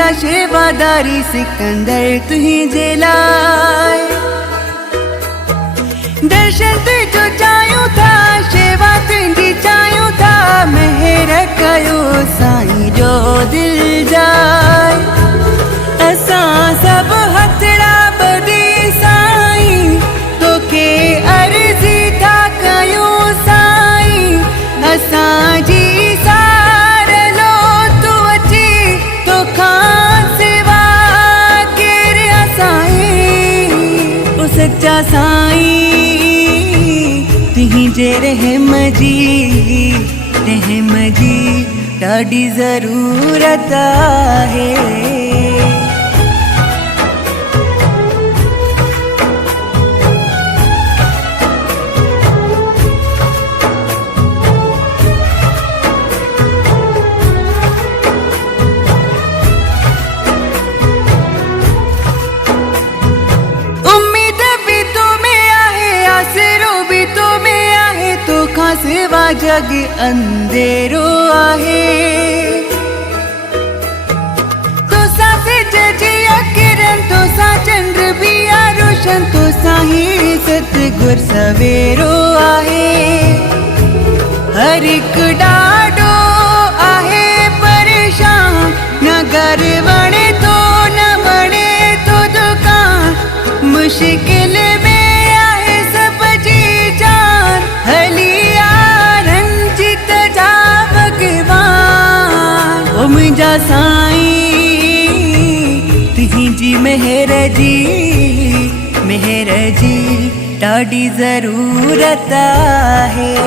जा शेवादारी सिकंदर तुही जे लाए दर्शन तुझो चायूं था शेवा तुंहिंजी चायूं था मेहर कयो साईं जो दिल जाए असां सब हथड़ा ॿधी साईं तोखे अर्ज़ी था कयूं साईं असांजी सारलो तूं अची तोखां सिवा केरु साईं ओ सच्चा साईं तुंहिंजे रहम जी ॾाढी ज़रूरत आहे सिवा जग अंधेरो आहे तोसा सिज जिया किरण तोसा चंद्र भी आ रोशन तोसा ही सतगुर सवेरो आहे हर एक ॾाढो आहे परेशान न घर वणे तो न वणे तो दुकान मुश्किल में आहे सब जी जान हली मुंहिंजा साईं तुंहिंजी मेहर जी ॾाढी ज़रूरत आहे